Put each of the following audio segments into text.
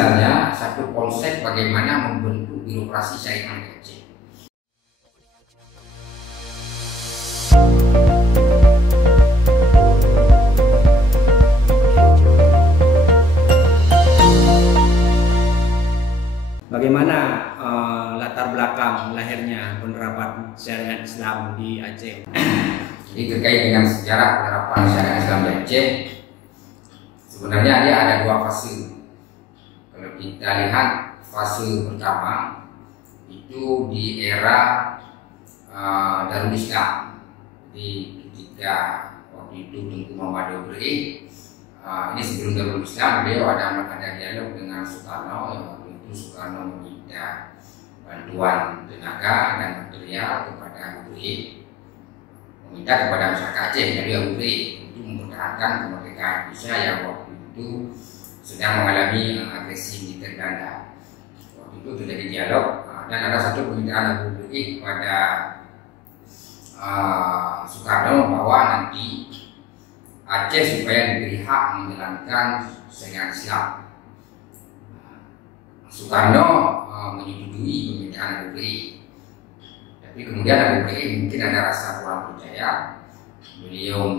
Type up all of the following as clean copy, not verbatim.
misalnya satu konsep bagaimana membentuk birokrasi syariah di Aceh. Bagaimana latar belakang lahirnya penerapan syariat Islam di Aceh? Jadi terkait dengan sejarah penerapan syariat Islam di Aceh, sebenarnya dia ada dua fase. Kalau kita lihat fase pertama itu di era Darul Islam. Jadi ketika waktu itu Tengku Muhammad Dobri, ini sebelum Darul Islam, beliau ada dialog dengan Soekarno. Soekarno meminta bantuan tenaga dan material kepada Dobri, meminta kepada masyarakat Aceh dari Dobri untuk mempertahankan kemerdekaan Indonesia yang waktu itu sedang mengalami agresi militer Belanda. Waktu itu terjadi dialog dan ada satu permintaan Dobri kepada Soekarno bahwa nanti Aceh supaya diberi hak menjalankan syariat Islam. Soekarno menyetujui permintaan Dobri, tapi kemudian Dobri mungkin ada rasa kurang percaya. Beliau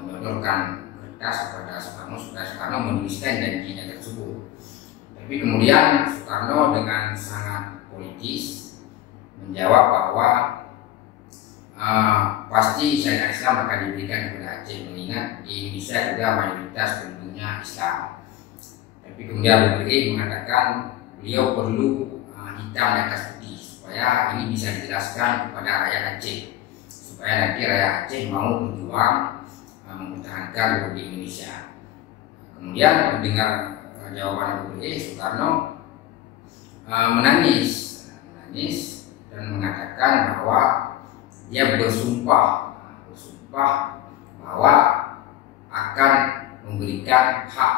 menyodorkan kertas kepada Soekarno supaya Soekarno menuliskan janjinya tersebut. Tapi kemudian Soekarno dengan sangat politis menjawab bahwa pasti syariat Islam akan diberikan kepada Aceh, mengingat di Indonesia juga mayoritas penduduknya Islam. Tapi kemudian Dobri mengatakan beliau perlu hitam di atas putih supaya ini bisa dijelaskan kepada rakyat Aceh, supaya nanti rakyat Aceh mau berjuang mempertahankan Republik Indonesia. Kemudian mendengar jawaban Dobri, Soekarno menangis dan mengatakan bahwa dia bersumpah bahwa akan memberikan hak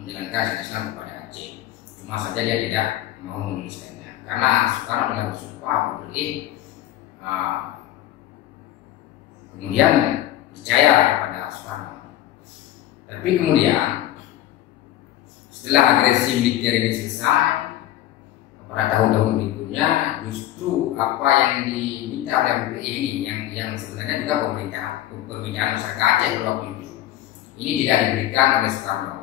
menjalankan syariat Islam kepada Aceh. Cuma saja dia tidak mau menuliskannya karena Soekarno telah bersumpah kemudian percaya kepada Soekarno. Tapi kemudian setelah agresi militer ini selesai pada tahun-tahun berikutnya, justru apa yang diminta oleh BPI ini yang sebenarnya juga permintaan masyarakat Aceh waktu itu ini tidak diberikan oleh Soekarno,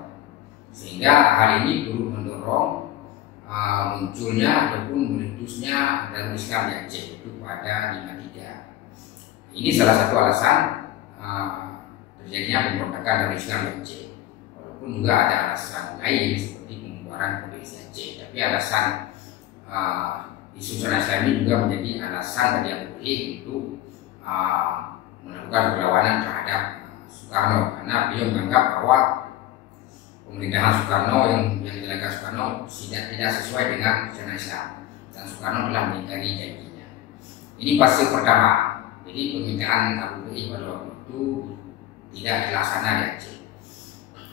sehingga hal ini perlu mendorong munculnya ataupun meletusnya Darul Islam di Aceh itu pada 53. Ini salah satu alasan terjadinya pemberontakan Darul Islam di Aceh. Walaupun juga ada alasan lain seperti pembubaran Polisi Aceh, tapi alasan isu syariat Islam ini juga menjadi alasan bagi Dobri untuk melakukan perlawanan terhadap Soekarno, karena beliau menganggap bahwa pemerintahan Soekarno yang dijalankan Soekarno tidak sesuai dengan syariat Islam dan Soekarno telah mengingkari janjinya. Ini fase pertama. Jadi permintaan Dobri pada waktu itu tidak dilaksana di Aceh.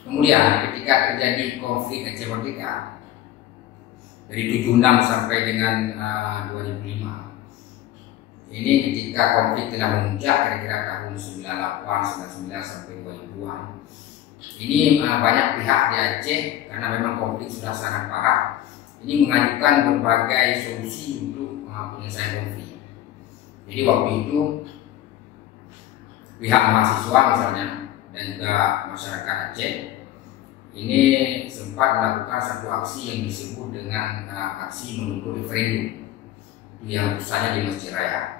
Kemudian ketika terjadi konflik Aceh Merdeka dari 76 sampai dengan 2005, ini ketika konflik telah memuncak kira-kira tahun 98, 99 sampai 2000-an. Ini banyak pihak di Aceh karena memang konflik sudah sangat parah. Ini mengajukan berbagai solusi untuk penyelesaian konflik. Jadi waktu itu pihak mahasiswa misalnya dan juga masyarakat Aceh ini sempat melakukan satu aksi yang disebut dengan aksi menuntut referendum yang pusatnya di Masjid Raya.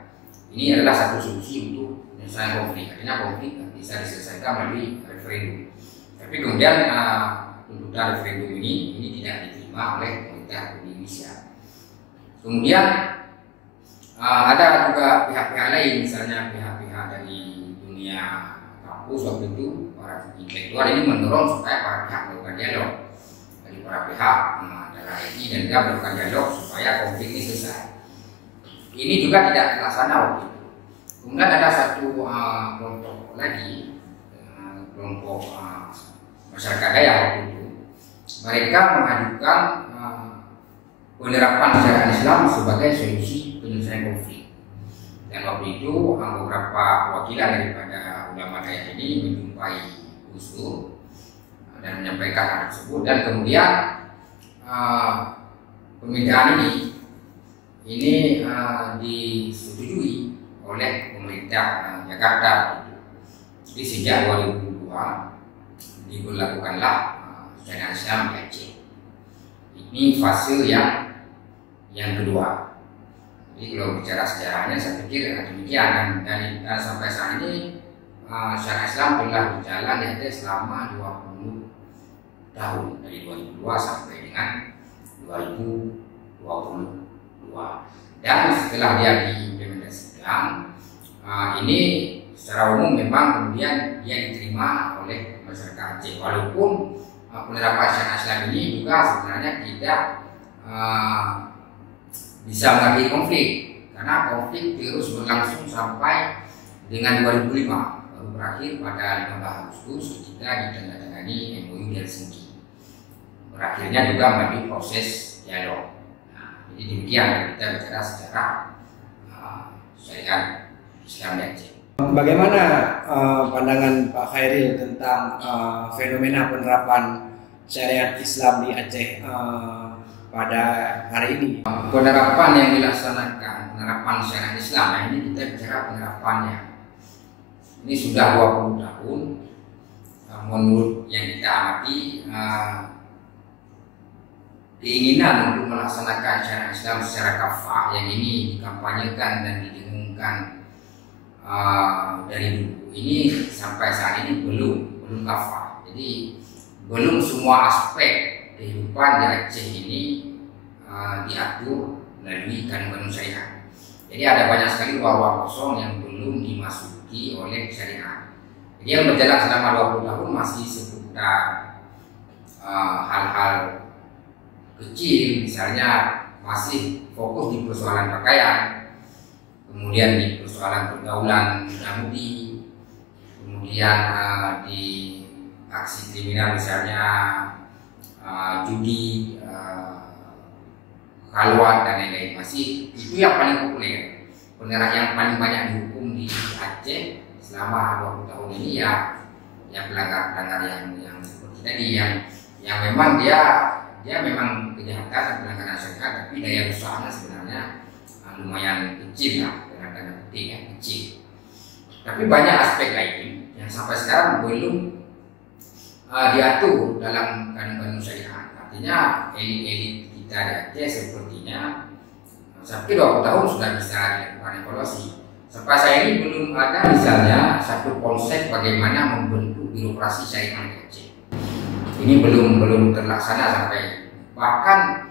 Ini adalah satu solusi untuk penyelesaian konflik. Artinya konflik bisa diselesaikan melalui referendum. Tapi kemudian tuntutan referendum ini tidak diterima oleh pemerintah Republik Indonesia. Kemudian ada juga pihak-pihak lain, misalnya pihak-pihak dari dunia kampus waktu itu, para intelektual ini mendorong supaya para pihak melakukan dialog. Dari para pihak antara RI dan juga melakukan dialog supaya konflik ini selesai. Ini juga tidak terlaksana waktu itu. Kemudian ada satu kelompok lagi, kelompok masyarakat Dayak waktu itu. Mereka mengajukan penerapan syariat Islam sebagai solusi penyelesaian konflik. Dan waktu itu beberapa perwakilan daripada ulama Dayak ini menjumpai Gus Dur dan menyampaikan hal tersebut. Dan kemudian pemindahan ini disetujui oleh pemerintah Jakarta. Jadi sejak 2002 diberlakukanlah syariat Islam di Aceh. Ini fase yang kedua. Jadi kalau bicara sejarahnya saya pikir demikian, dan sampai saat ini syariat Islam telah berjalan di Aceh selama 20 tahun, dari 2002 sampai dengan 2022. Dan setelah dia diimplementasikan, ini secara umum memang kemudian dia diterima oleh masyarakat Aceh, walaupun penerapan syariat Islam ini juga sebenarnya tidak bisa mengakhiri konflik, karena konflik terus berlangsung sampai dengan 2005, baru berakhir pada 15 Agustus ketika ditandatangani MOU di Helsinki. Berakhirnya juga melalui proses dialog. Jadi demikian kita bicara sejarah syariat Islam di Aceh. Bagaimana pandangan Pak Khairil tentang fenomena penerapan syariat Islam di Aceh pada hari ini? Penerapan yang dilaksanakan, penerapan syariat Islam, ini kita bicara penerapannya. Ini sudah 20 tahun. Menurut yang kita amati, keinginan untuk melaksanakan syariat Islam secara kafah yang ini dikampanyekan dan didengungkan dari dulu ini sampai saat ini belum kafah. Jadi belum semua aspek kehidupan di Aceh ini diatur melalui kanun-kanun syariat. Jadi ada banyak sekali ruang-ruang kosong yang belum dimasuki oleh syariat. Jadi yang berjalan selama 20 tahun masih seputar hal-hal kecil, misalnya masih fokus di persoalan pakaian, kemudian di persoalan pergaulan muda-mudi, kemudian di aksi kriminal misalnya judi, khalwat dan lain-lain. Masih itu yang paling populer. Penerapan yang paling banyak dihukum di Aceh selama 20 tahun ini ya pelanggar-pelanggar yang seperti tadi, yang memang dia memang kejahatan pelanggaran syariat, tapi daya usahanya sebenarnya lumayan kecil lah, dengan tanda petik yang kecil. Tapi banyak aspek lain yang sampai sekarang belum diatur dalam kanun-kanun syariat. Artinya elit-elit kita di Aceh sepertinya sampai 20 tahun sudah bisa dilakukan evaluasi. Sampai saya ini belum ada misalnya satu konsep bagaimana membentuk birokrasi syariat di Aceh. Ini belum terlaksana, sampai bahkan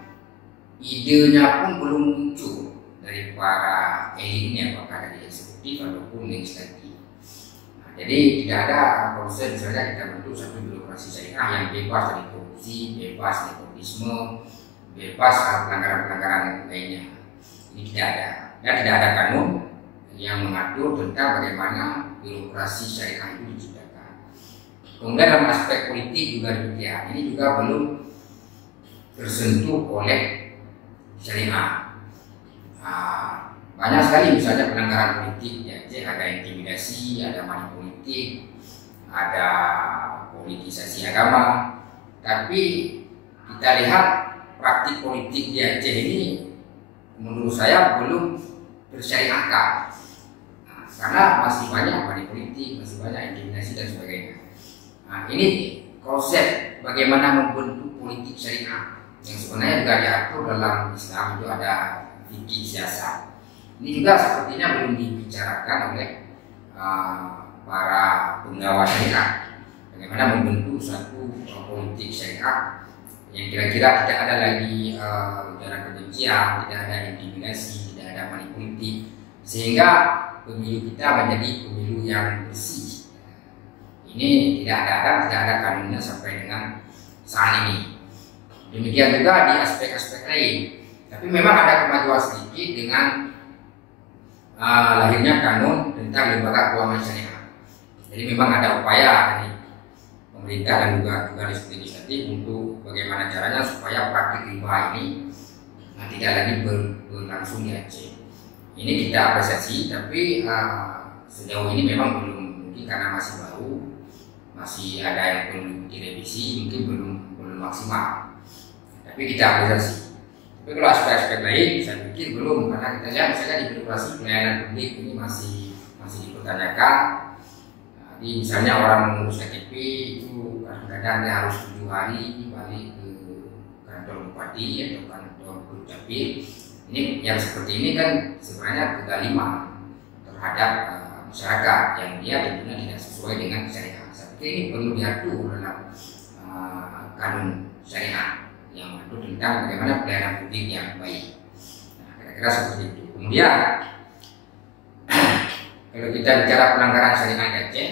idenya pun belum muncul dari para elitnya, apakah dari eksekutif ataupun legislatif. Jadi tidak ada konsep misalnya kita bentuk satu birokrasi syariah yang bebas dari korupsi, bebas nepotisme, bebas pelanggaran-pelanggaran lainnya. Ini tidak ada, dan tidak ada kanun yang mengatur tentang bagaimana birokrasi syariah itu diciptakan. Kemudian dalam aspek politik juga demikian. Ini juga belum tersentuh oleh syariah. Banyak sekali misalnya pelanggaran politik ya, ada intimidasi, ada money politik, ada politisasi agama. Tapi kita lihat praktik politik di Aceh ini menurut saya belum tersyariatkan, karena masih banyak money politik, masih banyak intimidasi dan sebagainya. Ini konsep bagaimana membentuk politik syariah yang sebenarnya juga diatur dalam Islam, itu ada fikih siasat. Ini juga sepertinya belum dibicarakan oleh para penggawa syariah, bagaimana membentuk satu politik syariah yang kira-kira tidak ada lagi ujaran kebencian, tidak ada intimidasi, tidak ada money politik, sehingga pemilu kita menjadi pemilu yang bersih. Ini tidak ada kanunnya sampai dengan saat ini. Demikian juga di aspek-aspek lain. Tapi memang ada kemajuan sedikit dengan lahirnya kanun tentang lembaga keuangan syariah. Jadi memang ada upaya dari pemerintah dan juga legislatif untuk bagaimana caranya supaya praktik riba ini tidak lagi berlangsung di Aceh. Ini kita apresiasi, tapi sejauh ini memang belum, mungkin karena masih baru, masih ada yang perlu direvisi, mungkin belum maksimal. Tapi kita apresiasi. Tapi kalau aspek-aspek lain saya pikir belum, karena kita lihat misalnya di birokrasi pelayanan publik ini masih dipertanyakan. Jadi misalnya orang mengurus KTP itu kadang-kadang dia harus 7 hari balik ke kantor bupati atau kantor dukcapil. Ini yang seperti ini kan sebenarnya kezaliman terhadap masyarakat yang dia tentunya tidak sesuai dengan syariat. Saya pikir ini perlu diatur dalam kanun syariat yang mengatur tentang bagaimana pelayanan publik yang baik. Nah, kira-kira seperti itu. Kemudian kalau kita bicara pelanggaran syariat di Aceh,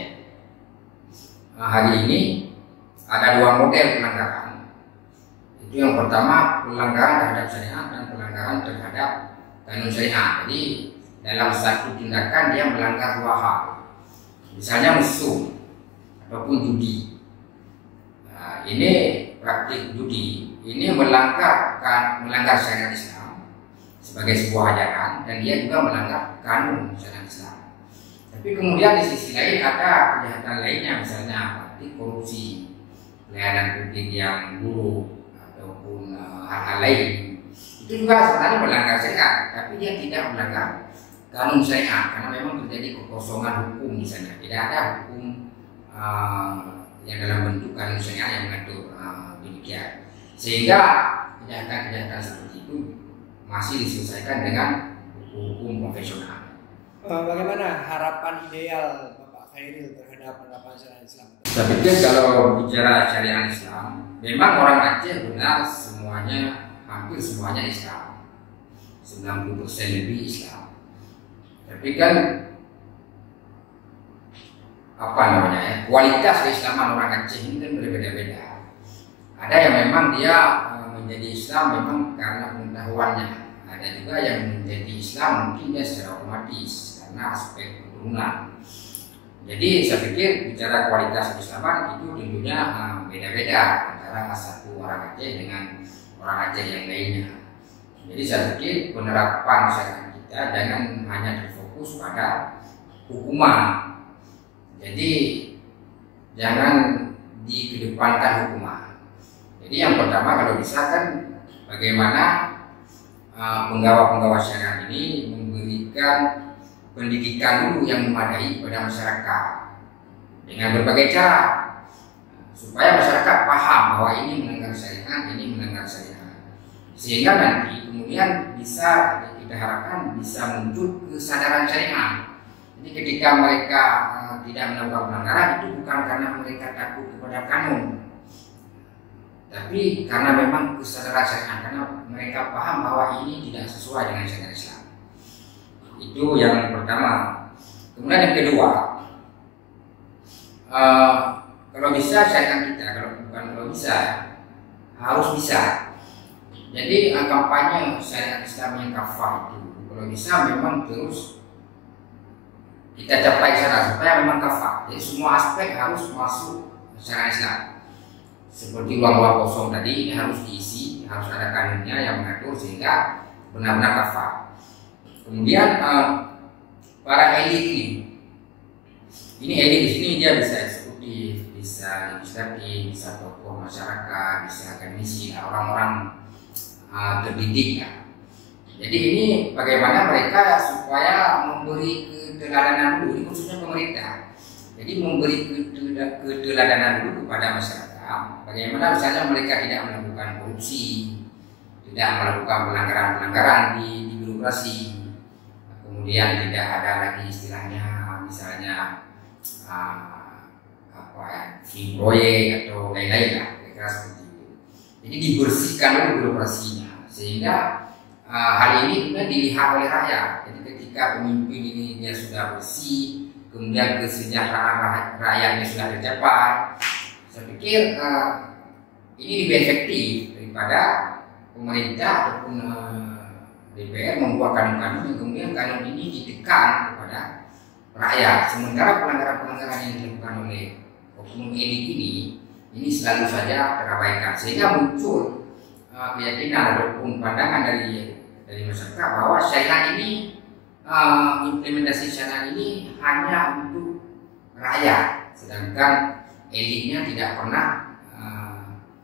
hari ini ada 2 model pelanggaran. Itu yang pertama pelanggaran terhadap syariat dan pelanggaran terhadap kanun syariat. Jadi dalam satu tindakan dia melanggar 2 hal. Misalnya mesum ataupun judi. Nah, ini praktik judi ini melanggar syariat Islam sebagai sebuah ajaran, dan dia juga melanggar kanun syariat Islam. Tapi kemudian di sisi lain ada kejahatan lainnya, misalnya praktik korupsi, pelayanan publik yang buruk ataupun hal-hal lain. Itu juga sebenarnya melanggar syariat, tapi dia tidak melanggar kanun syariat karena memang terjadi kekosongan hukum di sana. Tidak ada hukum yang dalam bentuk kanun syariat yang mengatur demikian. Sehingga kejahatan-kejahatan seperti itu masih diselesaikan dengan hukum konvensional. Bagaimana harapan ideal Bapak Khairil terhadap penerapan syariat Islam? Saya pikir kalau bicara syariat Islam, memang orang Aceh benar hampir semuanya Islam, 90% lebih Islam. Tapi kan kualitas keislaman orang Aceh ini kan berbeda-beda. Ada yang memang dia menjadi Islam memang karena pengetahuannya. Ada juga yang menjadi Islam mungkin dia secara otomatis karena aspek keturunan. Jadi saya pikir bicara kualitas keislaman itu tentunya beda-beda antara satu orang Aceh dengan orang Aceh yang lainnya. Jadi saya pikir penerapan syariat kita jangan hanya terfokus pada hukuman. Jadi jangan dikedepankan hukuman. Jadi yang pertama kalau bisa kan bagaimana penggawa-penggawa syariat ini memberikan pendidikan dulu yang memadai kepada masyarakat dengan berbagai cara supaya masyarakat paham bahwa ini melanggar syariat, ini melanggar syariat, sehingga nanti kemudian bisa kita harapkan bisa muncul kesadaran syariat. Jadi ketika mereka tidak melakukan pelanggaran itu bukan karena mereka takut kepada kanun, tapi karena memang kesadaran syariat, karena mereka paham bahwa ini tidak sesuai dengan syariat Islam. Itu yang pertama. Kemudian yang kedua, kalau bisa syariat kita, kalau bisa harus bisa. Jadi kampanye syariat Islam yang kafah itu, kalau bisa memang terus kita capai sana supaya memang kafah. Jadi semua aspek harus masuk syariat Islam. Seperti ruang-ruang kosong tadi ini harus diisi, harus ada kanunnya yang mengatur sehingga benar-benar kafah. Kemudian para elit ini elit di sini dia bisa eksekutif, bisa legislatif, bisa tokoh masyarakat, bisa akademisi, orang-orang terdidik ya. Jadi ini bagaimana mereka supaya memberi keteladanan dulu, ini khususnya pemerintah. Jadi memberi keteladanan dulu kepada masyarakat. Bagaimana misalnya mereka tidak melakukan korupsi, tidak melakukan pelanggaran-pelanggaran di birokrasi, kemudian tidak ada lagi istilahnya misalnya free proyek atau lain-lain lah, kira-kira seperti itu. Jadi dibersihkan dulu birokrasinya sehingga hal ini juga dilihat oleh rakyat. Jadi ketika pemimpin ini dia sudah bersih, kemudian kesejahteraan rakyatnya sudah tercapai, saya pikir ini lebih efektif daripada pemerintah ataupun DPR membuat kanun-kanun yang kemudian kanun ini ditekan kepada rakyat. Sementara pelanggaran-pelanggaran yang dilakukan oleh oknum elit ini selalu saja terabaikan, sehingga muncul keyakinan ataupun pandangan dari masyarakat bahwa syariat ini implementasi syariat ini hanya untuk rakyat, sedangkan elitnya tidak pernah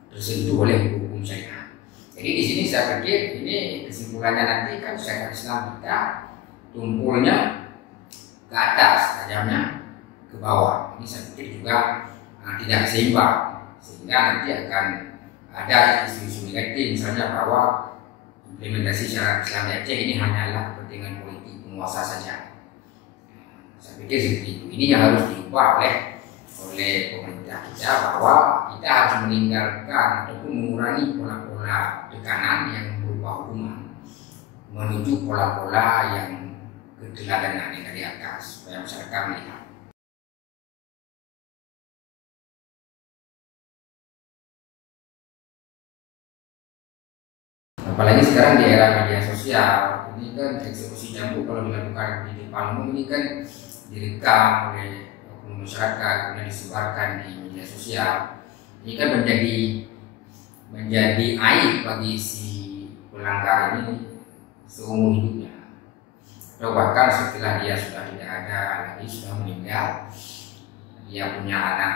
tersentuh oleh hukum syariat. Jadi Jadi di sini saya pikir ini kesimpulannya nanti kan syariat Islam kita tumpulnya ke atas, tajamnya ke bawah. Ini saya pikir juga tidak seimbang, sehingga nanti akan ada isu-isu negatif, misalnya bahwa implementasi syariat Islam di Aceh ini hanyalah kepentingan politik penguasa saja. Saya pikir seperti itu. Ini yang harus diubah oleh pemerintah kita, bahwa kita harus meninggalkan ataupun mengurangi pola-pola tekanan yang berupa hukuman menuju pola-pola yang keteladanan yang dari atas supaya masyarakat melihat. Apalagi sekarang di era media sosial, ini kan eksekusi cambuk kalau dilakukan di depan umum ini kan direkam oleh masyarakat, kemudian disebarkan di media sosial. Ini kan menjadi aib bagi si pelanggar ini seumur hidupnya. Atau bahkan setelah dia sudah tidak ada lagi, sudah meninggal, dia punya anak,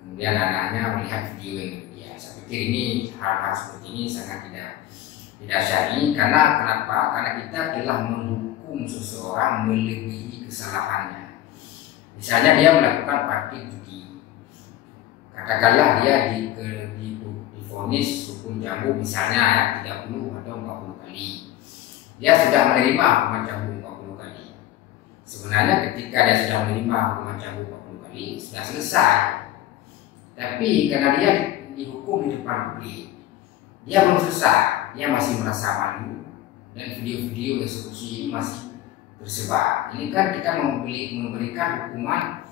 kemudian anaknya melihat video yang dia. Saya pikir ini hal-hal seperti ini sangat tidak syar'i. Karena kenapa? Karena kita telah menghukum seseorang melebihi kesalahannya. Misalnya dia melakukan praktik judi, katakanlah dia divonis hukum cambuk misalnya 30 atau 40 kali. Dia sudah menerima hukuman cambuk 40 kali. Sebenarnya ketika dia sudah menerima hukuman cambuk 40 kali sudah selesai. Tapi karena dia dihukum di depan publik, dia belum selesai, dia masih merasa malu dan video-video eksekusi ini masih tersebar. Ini kan kita memberikan hukuman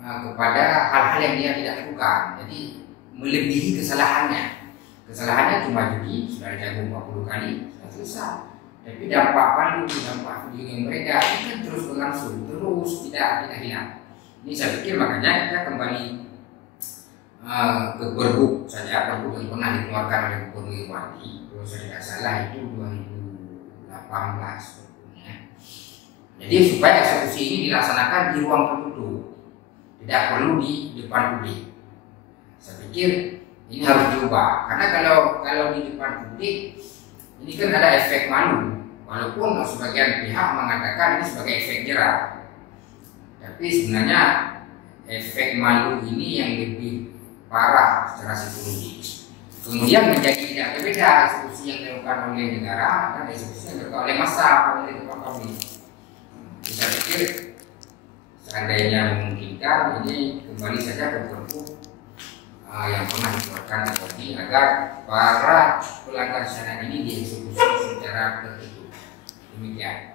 kepada hal-hal yang dia tidak lakukan. Jadi melebihi kesalahannya. Kesalahannya cuma judi, sudah dicambuk 40 kali, sudah selesai. Tapi dampak malu, dampak video yang mereka ini kan terus berlangsung, terus tidak hilang. Ini saya pikir makanya kita kembali ke Pergub saja, Pergub yang pernah dikeluarkan oleh Gubernur Irwandi, kalau saya tidak salah itu 2018. Jadi supaya eksekusi ini dilaksanakan di ruang tertutup, tidak perlu di depan publik. Saya pikir ini harus diubah, karena kalau di depan publik ini kan ada efek malu, walaupun sebagian pihak mengatakan ini sebagai efek jerah, tapi sebenarnya efek malu ini yang lebih parah secara psikologis. Kemudian menjadi tidak berbeda eksekusi yang dilakukan oleh negara dan eksekusi yang dilakukan oleh massa oleh depan publik. Saya pikir seandainya memungkinkan ini kembali saja ke Pergub yang pernah dikeluarkan tadi, agar para pelanggar syariat ini dieksekusi secara tertutup. Demikian.